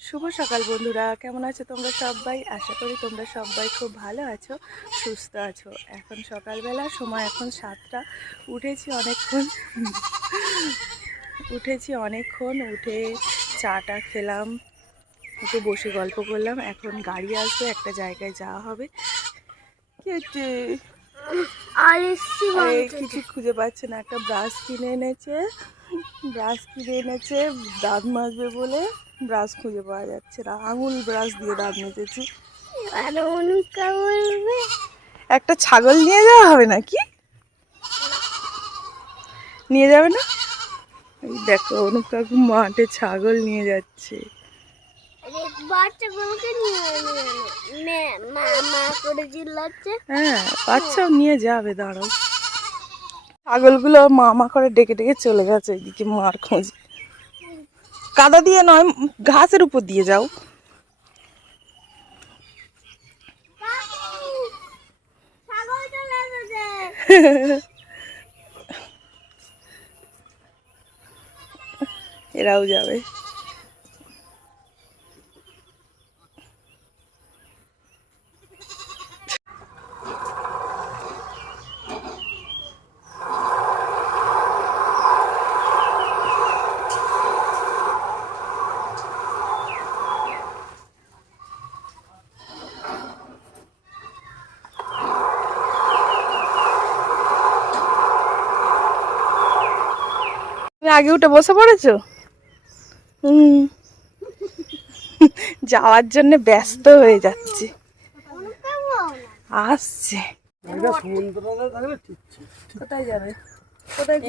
শুভ সকাল বন্ধুরা কেমন আছো তোমরা সবাই? আশা করি তোমরা সবাই খুব ভালো আছো সুস্থ আছো। এখন সকালবেলা সময় এখন সাতটা। উঠেছি অনেকক্ষণ। উঠেছি অনেকক্ষণ উঠে চাটা খেলাম একটু বসে গল্প করলাম। এখন গাড়ি আসবে একটা জায়গায় যাওয়া হবে। কেটে। কিছু খুঁজে পাচ্ছে না। একটা ব্রাশ কিনে এনেছে। ব্রাশ কিনে এনেছে দাঁত মাজবে বলে। ব্রাশ খুঁজে পাওয়া যাচ্ছে না। আঙুল ব্রাশ দিয়ে দাঁত মেজেছি একটা ছাগল নিয়ে যাওয়া হবে নাকি? নিয়ে যাবে না? দেখো অনুপ কাকু মাঠে ছাগল নিয়ে যাচ্ছে। হ্যাঁ বাচ্চাও নিয়ে যাবে দাঁড়াও। ছাগলগুলো মামা করে ডেকে ডেকে চলে গেছে এদিকে মার খোঁজ। কাদা দিয়ে নয় ঘাসের উপর দিয়ে যাও। এরাও যাবে। আগে উঠে বসে পড়েছো? হুম। যাওয়ার জন্য ব্যস্ত হয়ে যাচ্ছি। আসছে। কোথায় যাবে? কোথায়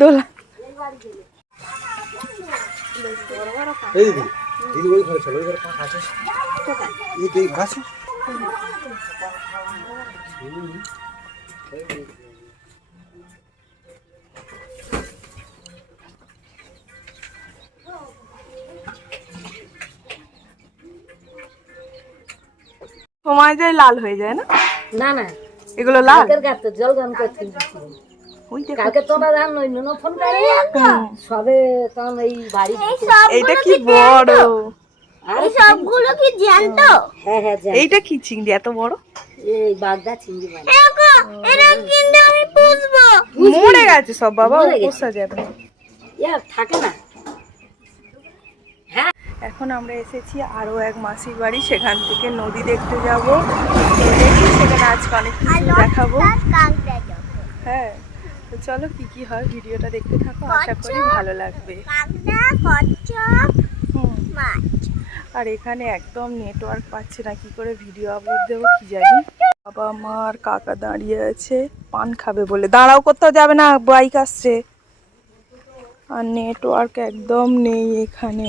দোলা এই দিদি দিদি ওই ঘরে চলো ওই ঘরে পাখা আছে। এই তো এই ঘর আছে সময় যায় লাল হয়ে যায় না? না না। এগুলো লাল? জল গান করতে কালকে তোমরা জান ওই নুনো ফোন করে সবে তখন এই বাড়ি এইটা কি বড়? সবগুলো কি জ্যান্ত? হ্যাঁ হ্যাঁ এইটা কি চিংড়ি? এত বড়? এই বাগদা চিংড়ি কিন্তু আমি বুঝব মরে গেছে সব বাবা। পোষা যাবে ইয়া থাকে না। এখন আমরা এসেছি আরও এক মাসির বাড়ি সেখান থেকে নদী দেখতে যাব। তো দেখি সেখানে আজকে অনেক কিছু দেখাবো। হ্যাঁ। তো চলো কি কি হয় ভিডিওটা দেখতে থাকো আশা করি ভালো লাগবে। আর এখানে একদম নেটওয়ার্ক পাচ্ছে না কি করে ভিডিও আপলোড দেবো কি জানি। বাবা মা আর কাকা দাঁড়িয়ে আছে পান খাবে বলে। দাঁড়াও কোথাও যাবে না বাইক আসছে। আর নেটওয়ার্ক একদম নেই এখানে।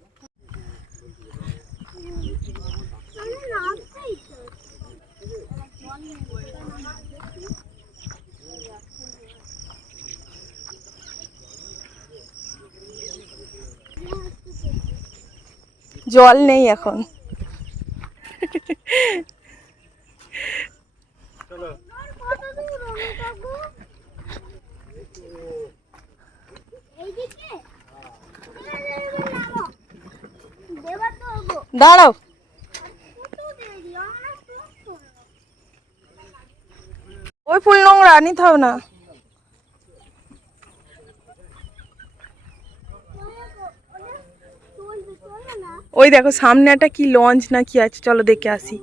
জল নেই এখন। দাঁড়াও। ওই ফুল নোংরা নিতে হবে না অনেক ওই দেখো, সামনে একটা কি লঞ্চ না কি আছে, চলো দেখে আসি।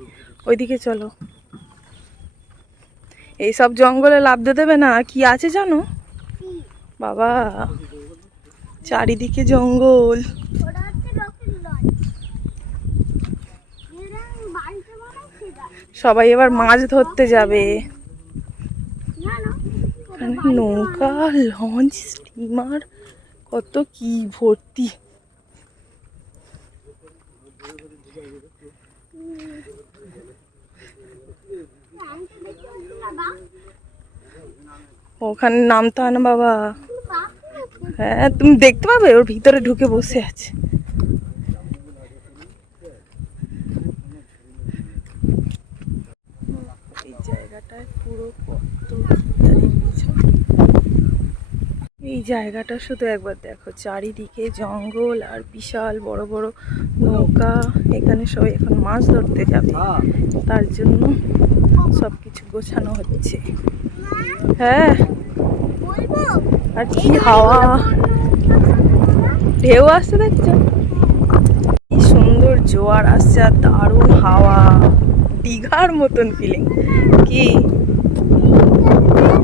ওইদিকে চলো। এইসব জঙ্গলে লাভ দিয়ে দেবে না? কি আছে জানো? বাবা, চারিদিকে জঙ্গল। সবাই এবার মাছ ধরতে যাবে। নৌকা লঞ্চ স্টিমার কত কি ভর্তি আমি তো দেখতে পাচ্ছি না বাঘ ওখানে নামতে না বাবা। হ্যাঁ তুমি দেখতে পাবে, ওর ভিতরে ঢুকে বসে আছে। এই জায়গাটায় পুরো কত এই জায়গাটা শুধু একবার দেখো, চারিদিকে জঙ্গল আর বিশাল বড় বড় নৌকা। এখানে সবাই এখন মাছ ধরতে যাবে। তার জন্য সব কিছু গোছানো হচ্ছে। হ্যাঁ। আর কি হাওয়া। ঢেউ আসছে দেখছ? কি সুন্দর জোয়ার আসছে আর দারুণ হাওয়া। দীঘার মতন ফিলিং কি?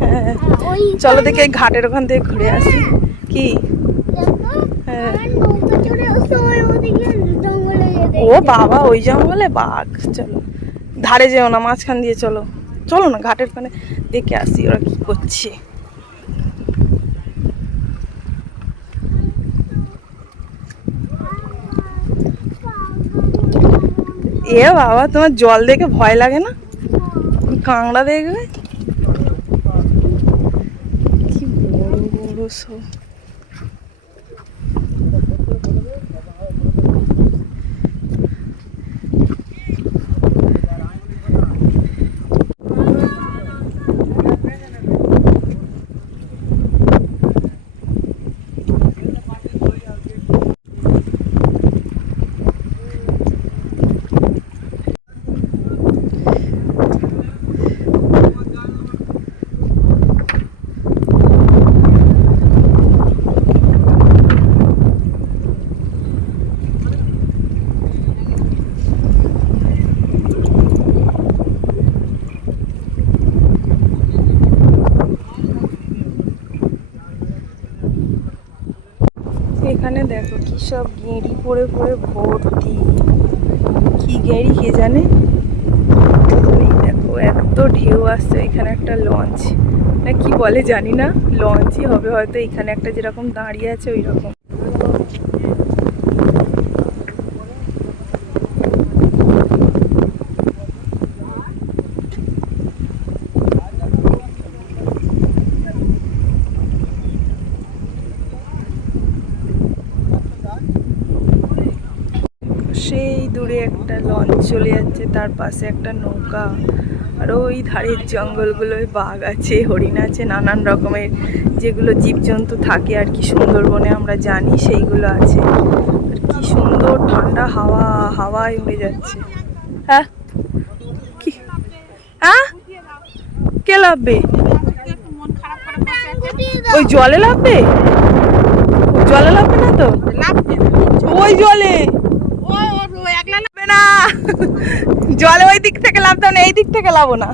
হ্যাঁ। ওই চলো দেখে ঘাটের ওখান থেকে ঘুরে আসি। কি? হ্যাঁ। ও বাবা ওই জঙ্গলে? বাঘ চলো। ধারে যেও না মাঝখান দিয়ে চলো। চলো না, ঘাটের ওখানে দেখে আসি ওরা কি করছে। এ বাবা, তোমার জল দেখে ভয় লাগে না? কাঁকড়া দেখবে? কি বড় বড় সব এখানে দেখো কি সব গেঁড়ি পরে পরে ভর্তি। কি গেঁড়ি কে জানে? দেখো, এত ঢেউ আসছে, এখানে একটা লঞ্চ। না, কি বলে জানি না, লঞ্চই হবে, হয়তো এখানে একটা যেরকম দাঁড়িয়ে আছে ওই রকম সেই দূরে একটা লঞ্চ চলে যাচ্ছে, তার পাশে একটা নৌকা। আর ওই ধারের জঙ্গলগুলোয় বাঘ আছে, হরিণ আছে, নানান রকমের যেগুলো জীবজন্তু থাকে আর কি সুন্দরবনে আমরা জানি সেইগুলো আছে। আর কি সুন্দর ঠান্ডা হাওয়া, হাওয়ায় উড়ে যাচ্ছে। হ্যাঁ? কি? হ্যাঁ? কে লাভবে? ওই জলে ওই জলে লাভবে না তো? ওই জলে। না। জলে ওই দিক থেকে লাভতাম না এই দিক থেকে লাভো না।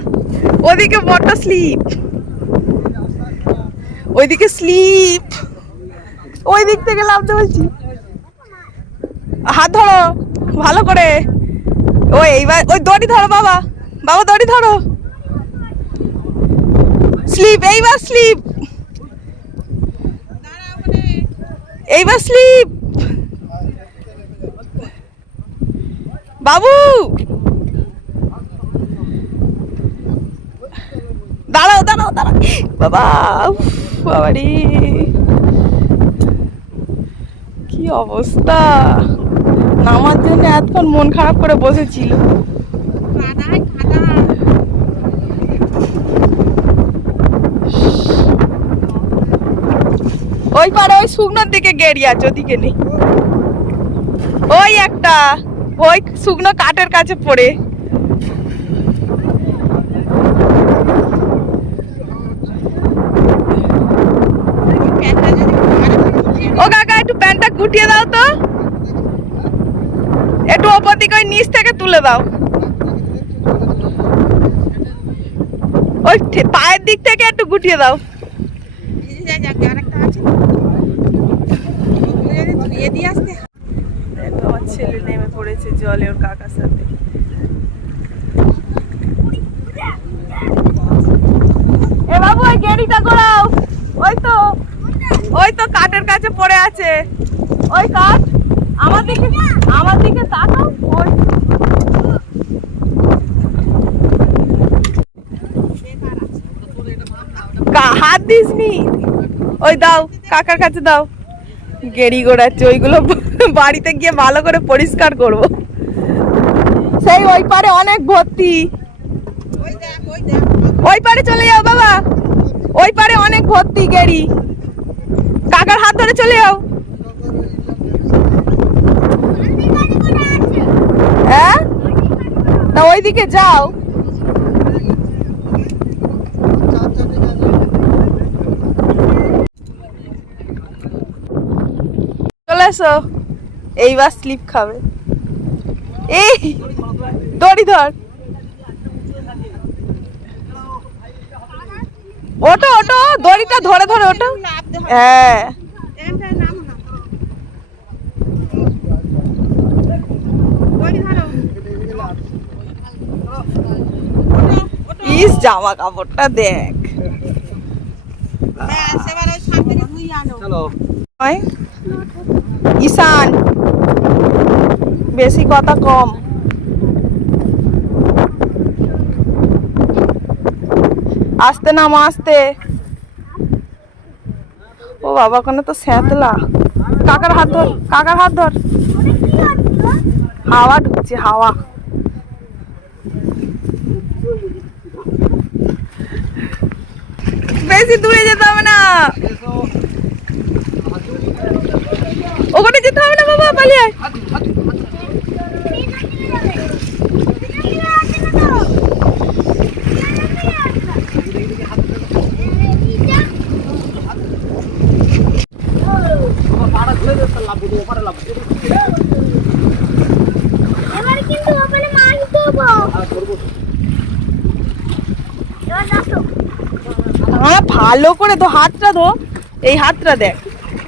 ওদিকে বড্ড স্লিপ ওইদিকে স্লিপ ওই দিক থেকে লাভতে বলছি। হাত ধরো, ভালো করে। ওই এইবার, ওই দড়ি ধরো বাবা। বাবা, দড়ি ধরো। স্লিপ এইবার স্লিপ এইবার স্লিপ বাবু! দাঁড়াও দাঁড়াও দাঁড়াও। বাবা বাবারে। কি অবস্থা? নামার জন্য এতক্ষণ মন খারাপ করে বসেছিল। ওই পারে ওই শুকনোর দিকে গেড়ি আছে ওদিকে নেই ওই একটা। ওই শুকনো কাঠের কাছে পড়ে। ও কাকা, একটু প্যান্টটা দাও তো। নিচ থেকে তুলে দাও। ওই পায়ের দিক থেকে একটু দাও। দেখো আমার ছেলে নেমে পড়েছে জলে ওর কাকার সাথে। এ বাবু ওই গেড়িটা করাও ওই তো। ওই তো কাঠের কাছে পড়ে আছে। ওই কাঠ। আমার দিকে আমার দিকে তাকাও। ওই হাত দিসনি? ওই দাও কাকার কাছে দাও। গেড়ি গোড়াচ্ছে ওইগুলো বাড়িতে গিয়ে ভালো করে পরিষ্কার করব। সেই ওই পারে অনেক ভর্তি। ওই পারে চলে যাও বাবা। ওই পারে অনেক ভর্তি, গেড়ি। কাকার হাত ধরে চলে যাও। হ্যাঁ? তা ওইদিকে যাও। চলে এসো। এইবার স্লিপ খাবে। এই দড়ি ধর। ওটো ওটো দড়িটা ধরে ধরে ওটো হ্যাঁ। ইস জামা কাপড়টা দেখ। ঈশান। বেশি কথা কম। আসতে নাম, আসতে। ও বাবা, ওখানে তো স্যাঁতলা কাকার হাত ধর, কাকার হাত ধর। হাওয়া ঢুকছে, হাওয়া। বেশি দূরে যেতে হবে না। ওখানে যেতে হবে না বাবা, পালিয়ে আয়। এবার কিন্তু ওখানে মাছ দেবো এবার দেখো আমার ভালো করে তো হাতটা ধো এই হাতটা দেখ।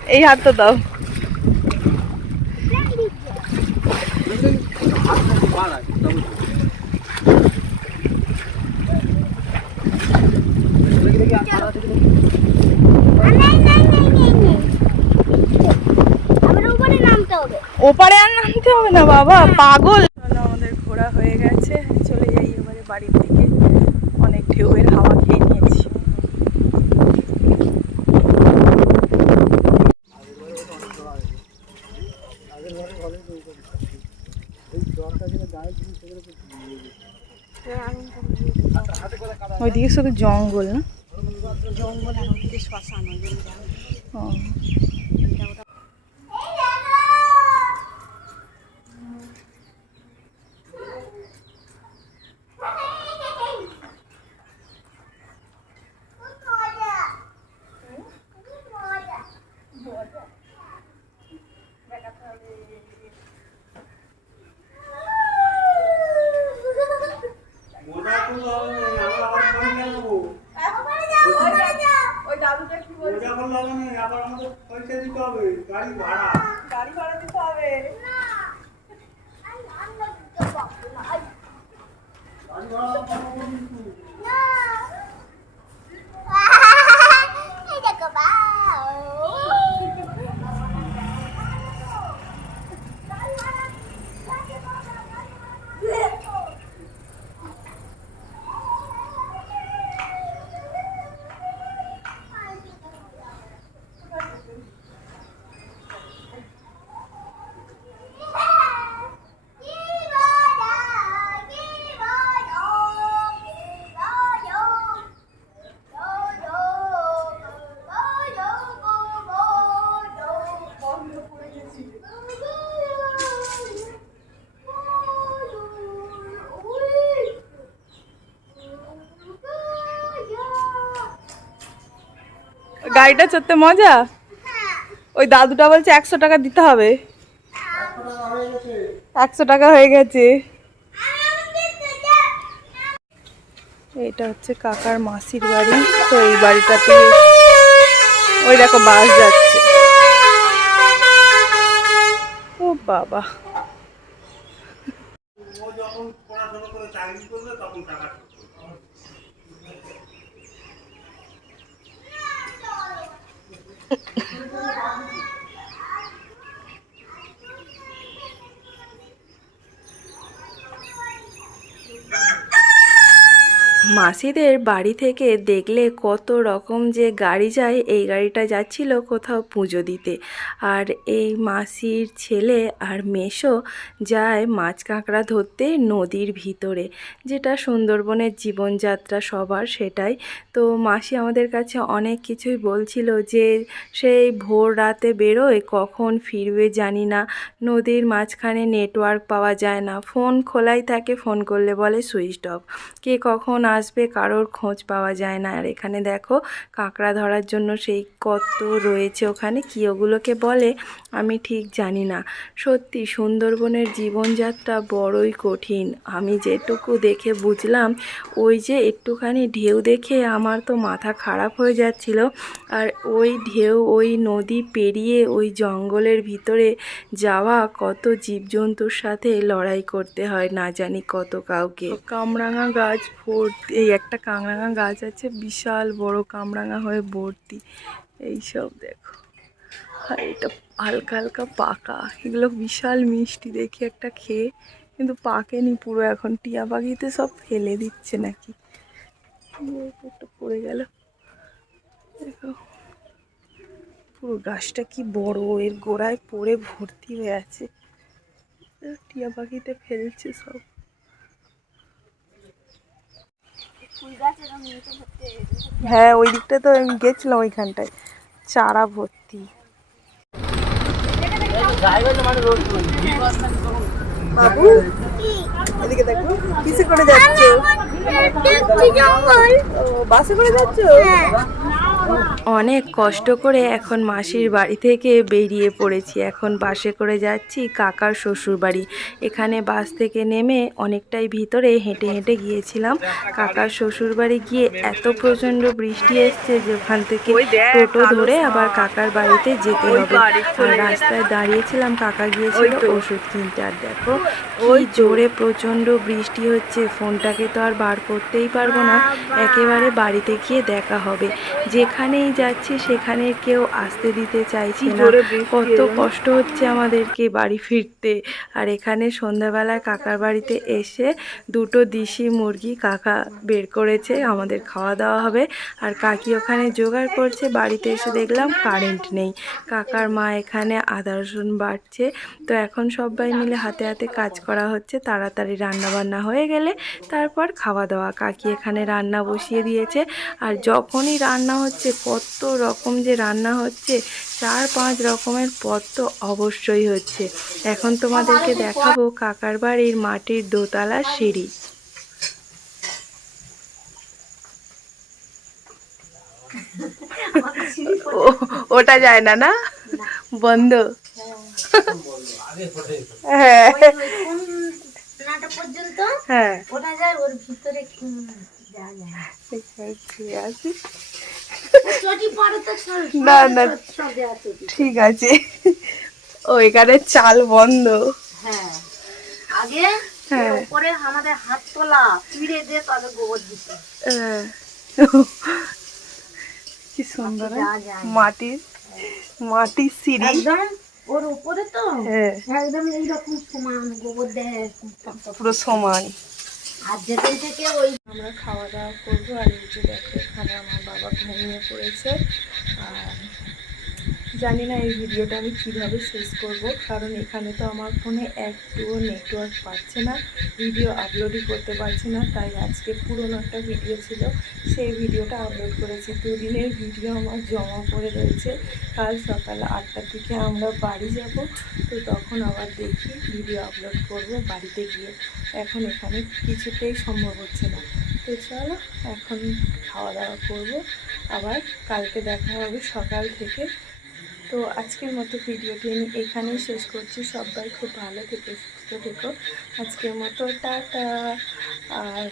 এই হাতটা দাও নেই নেই নেই নেই নেই আবার উপরে নামতে হবে ওপারে আর নামতে হবে না বাবা পাগল। আমাদের ঘোরা হয়ে গেছে। চলে যাই এবারে বাড়ির দিকে। অনেক ঢেউয়ের হাওয়া খেয়ে নিয়েছি। ওইদিকে শুধু জঙ্গল না? জঙ্গল আর শ্মশান ওই দাদুটা কি বলছে গাড়ি ভাড়া। দিতে হবে। এই দেখো বাউ গাড়িটা চড়তে মজা? ওই দাদুটা বলছে একশো টাকা দিতে হবে। একশো টাকা হয়ে গেছে। এটা হচ্ছে কাকার মাসির বাড়ি। তো এই বাড়িটাতে ওই দেখো বাস যাচ্ছে। ও বাবা। Ah! মাসিদের বাড়ি থেকে দেখলে কত রকম যে গাড়ি যায়, এই গাড়িটা যাচ্ছিল কোথাও পুজো দিতে। আর এই মাসির ছেলে আর মেশো যায় মাছ কাঁকড়া ধরতে নদীর ভিতরে, যেটা সুন্দরবনের জীবনযাত্রা সবার সেটাই। তো মাসি আমাদের কাছে অনেক কিছুই বলছিল যে, সেই ভোর রাতে বেরোয়, কখন ফিরবে জানি না। নদীর মাঝখানে নেটওয়ার্ক পাওয়া যায় না। ফোন খোলাই থাকে, ফোন করলে বলে, সুইচ অফ। কে কখন আসবে, কারোর খোঁজ পাওয়া যায় না। আর এখানে দেখো, কাঁকড়া ধরার জন্য সেই কত রয়েছে ওখানে, কি ওগুলোকে বলে আমি ঠিক জানি না। সত্যি, সুন্দরবনের জীবনযাত্রা বড়ই কঠিন। আমি যেটুকু দেখে বুঝলাম, ওই যে একটুখানি ঢেউ দেখে আমার তো মাথা খারাপ হয়ে যাচ্ছিল। আর ওই ঢেউ, ওই নদী পেরিয়ে ওই জঙ্গলের ভিতরে যাওয়া, কত জীবজন্তুর সাথে লড়াই করতে হয়, না জানি কত কাউকে। কামরাঙা গাছ ভর্তি এই একটা কামরাঙা গাছ আছে, বিশাল বড় কামরাঙা হয়ে ভর্তি। এইসব দেখো। আর এটা হালকা হালকা পাকা। এগুলো বিশাল মিষ্টি, দেখি একটা খেয়ে। কিন্তু পাকেনি পুরো এখন। টিয়া পাখিতে সব ফেলে দিচ্ছে নাকি? একটা পড়ে গেল। দেখো। পুরো গাছটা কি বড়। এর গোড়ায় পড়ে ভর্তি হয়ে আছে। টিয়া পাখিতে ফেলছে সব। হ্যাঁ ওই দিকটা তো আমি গেছিলাম ওইখানটায়। চারা ভর্তি। বাবু এদিকে দেখো কিসে করে যাচ্ছ? ও বাসে করে যাচ্ছ? হ্যাঁ। অনেক কষ্ট করে এখন মাসির বাড়ি থেকে বেরিয়ে পড়েছি। এখন বাসে করে যাচ্ছি কাকার শ্বশুর বাড়ি। এখানে বাস থেকে নেমে অনেকটাই ভিতরে হেঁটে হেঁটে গিয়েছিলাম। কাকার শ্বশুর বাড়ি গিয়ে এত প্রচণ্ড বৃষ্টি এসছে যে ওখান থেকে টোটো ধরে আবার কাকার বাড়িতে যেতে হবে। রাস্তায় দাঁড়িয়েছিলাম কাকা গিয়েছিল ওষুধ কিনতে। আর দেখো ওই জোরে প্রচণ্ড বৃষ্টি হচ্ছে ফোনটাকে তো আর বার করতেই পারব না। একেবারে বাড়িতে গিয়ে দেখা হবে। যেখানেই যাচ্ছি সেখানে কেউ আসতে দিতে চাইছি না। কত কষ্ট হচ্ছে আমাদেরকে বাড়ি ফিরতে। আর এখানে সন্ধ্যাবেলায় কাকার বাড়িতে এসে দুটো দেশি মুরগি কাকা বের করেছে আমাদের খাওয়া দাওয়া হবে। আর কাকি ওখানে জোগাড় করছে বাড়িতে এসে দেখলাম কারেন্ট নেই। কাকার মা এখানে আদা রসুন বাটছে। তো এখন সবাই মিলে হাতে হাতে কাজ করা হচ্ছে তাড়াতাড়ি রান্না বান্না হয়ে গেলে তারপর খাওয়া দাওয়া কাকি এখানে রান্না বসিয়ে দিয়েছে। আর যখনই রান্না হচ্ছে কত রকম যে রান্না হচ্ছে চার পাঁচ রকমের পদ তো অবশ্যই হচ্ছে। এখন তোমাদেরকে দেখাবো কাকার বাড়ির মাটির দোতলা সিঁড়ি। ওটা যায় না না? বন্ধ। হ্যাঁ। হ্যাঁ। ওটা যায় ওর ভিতরে। না। না ঠিক আছে ও এখানে চাল বন্ধ হ্যাঁ আগে হ্যাঁ। উপরে আমাদের হাত তোলা দিয়ে তবে গোবর দিত হ্যাঁ। কি সুন্দর? যাওয়া মাটির মাটির সিঁড়ি ওর উপরে তো হ্যাঁ একদম এইরকম সমান গোবর দেয়। পুরো সমান আর যেদিন থেকে ওই আমরা খাওয়া দাওয়া করব, আর যে দেখো, এখানে আমার বাবা ঘুমিয়ে পড়েছে। আর জানি না এই ভিডিওটা আমি কীভাবে শেষ করব, কারণ এখানে তো আমার ফোনে একটুও নেটওয়ার্ক পাচ্ছে না ভিডিও আপলোডই করতে পারছি না, তাই আজকে পুরনো একটা ভিডিও ছিল, সেই ভিডিওটা আপলোড করেছি। দুদিনের ভিডিও আমার জমা পড়ে রয়েছে, কাল সকাল আটটার দিকে আমরা বাড়ি যাব, তো তখন আবার দেখি ভিডিও আপলোড করব বাড়িতে গিয়ে। এখন এখানে কিছুতেই সম্ভব হচ্ছে না। তো চলো, এখন খাওয়া দাওয়া করব, আবার কালকে দেখা হবে সকাল থেকে। তো আজকের মতো ভিডিওটি আমি এখানেই শেষ করছি। সবাই খুব ভালো থেকো সুস্থ থেকো। আজকের মতো টাটা। আর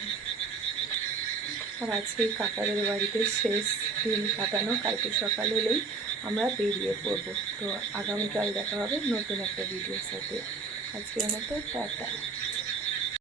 আর আজকে কাকাদের বাড়িতে শেষ দিন কাটানো, কালকে সকাল হলেই আমরা বেরিয়ে পড়ব। তো আগামীকাল দেখা হবে নতুন একটা ভিডিওর সাথে। আজকের মতো টাটা।